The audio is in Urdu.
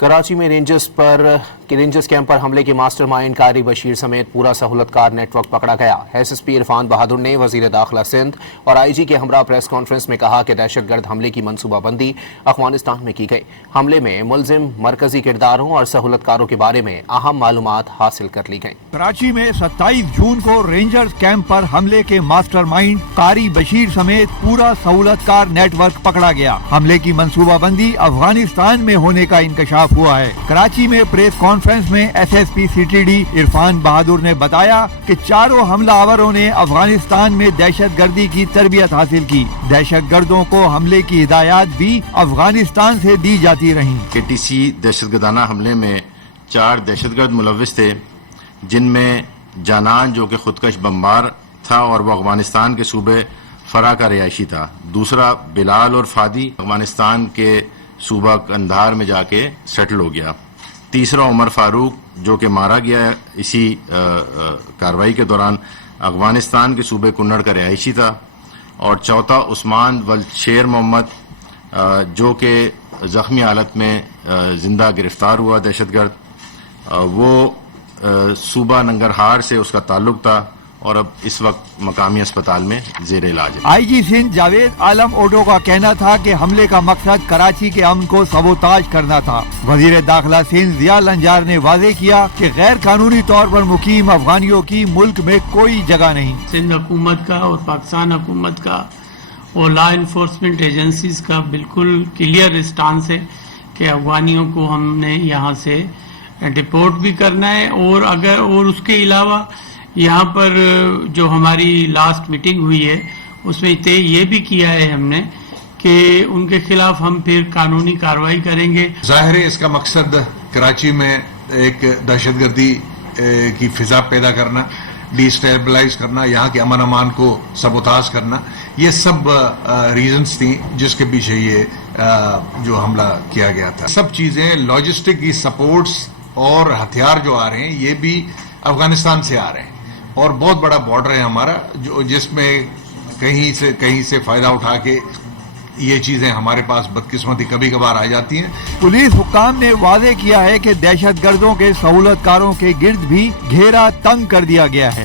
کراچی میں رینجرز کیمپ پر حملے کے ماسٹر مائنڈ قاری بشیر سمیت پورا سہولتکار نیٹ ورک پکڑا گیا۔ ایس ایس پی عرفان بہادر نے وزیر داخلہ سندھ اور آئی جی کے ہمراہ پریس کانفرنس میں کہا کہ دہشت گرد حملے کی منصوبہ بندی افغانستان میں کی گئی۔ حملے میں ملزم مرکزی کرداروں اور سہولتکاروں کے بارے میں اہم معلومات حاصل کر لی گئیں۔ کراچی میں 27 جون کو رینجرز کیمپ پر حملے کے ماسٹر مائنڈ قاری بشیر سمیت پورا سہولتکار نیٹ ورک پکڑا گیا۔ حملے کی منصوبہ بندی افغانستان میں ہونے کا انکشاف ہوا ہے۔ کراچی میں پریس کانفرنس میں S S P C T D Irfan Bahadur نے بتایا کہ چاروں حملہ آوروں نے افغانستان میں دہشت گردی کی تربیت حاصل کی۔ دہشت گردوں کو حملے کی ہدایات بھی افغانستان سے دی جاتی رہیں۔ کے ٹی سی دہشت گردانہ حملے میں 4 دہشت گرد ملوث تھے، جن میں جانان جو کہ خودکش بمبار تھا اور وہ افغانستان کے صوبے فرا کا رہائشی تھا۔ دوسرا بلال اور فادی افغانستان کے صوبہ قندھار میں جا کے سیٹل ہو گیا۔ تیسرا عمر فاروق جو کہ مارا گیا اسی کارروائی کے دوران افغانستان کے صوبے کنڑ کا رہائشی تھا۔ اور چوتھا عثمان شیر محمد جو کہ زخمی حالت میں زندہ گرفتار ہوا دہشت گرد، وہ صوبہ ننگرہار سے اس کا تعلق تھا اور اب اس وقت مقامی اسپتال میں زیر علاج ہے۔ آئی جی سندھ جاوید عالم اوڈو کا کہنا تھا کہ حملے کا مقصد کراچی کے امن کو سبوتاژ کرنا تھا۔ وزیر داخلہ سندھ ضیاء الانجار نے واضح کیا کہ غیر قانونی طور پر مقیم افغانیوں کی ملک میں کوئی جگہ نہیں۔ سندھ حکومت کا اور پاکستان حکومت کا اور لا انفورسمنٹ ایجنسیز کا بالکل کلیئر اسٹانس ہے کہ افغانیوں کو ہم نے یہاں سے ڈپورٹ بھی کرنا ہے، اور اس کے علاوہ یہاں پر جو ہماری لاسٹ میٹنگ ہوئی ہے اس میں طے یہ بھی کیا ہے ہم نے کہ ان کے خلاف ہم پھر قانونی کارروائی کریں گے۔ ظاہر ہے اس کا مقصد کراچی میں ایک دہشت گردی کی فضا پیدا کرنا، ڈی اسٹیبلائز کرنا، یہاں کے امن امان کو سبوتاژ کرنا، یہ سب ریزنز تھیں جس کے پیچھے یہ جو حملہ کیا گیا تھا۔ سب چیزیں لاجسٹک کی سپورٹس اور ہتھیار جو آ رہے ہیں یہ بھی افغانستان سے آ رہے ہیں، اور بہت بڑا بارڈر ہے ہمارا جس میں کہیں سے فائدہ اٹھا کے یہ چیزیں ہمارے پاس بدقسمتی کبھی کبھار آ جاتی ہیں۔ پولیس حکام نے واضح کیا ہے کہ دہشت گردوں کے سہولت کاروں کے گرد بھی گھیرا تنگ کر دیا گیا ہے۔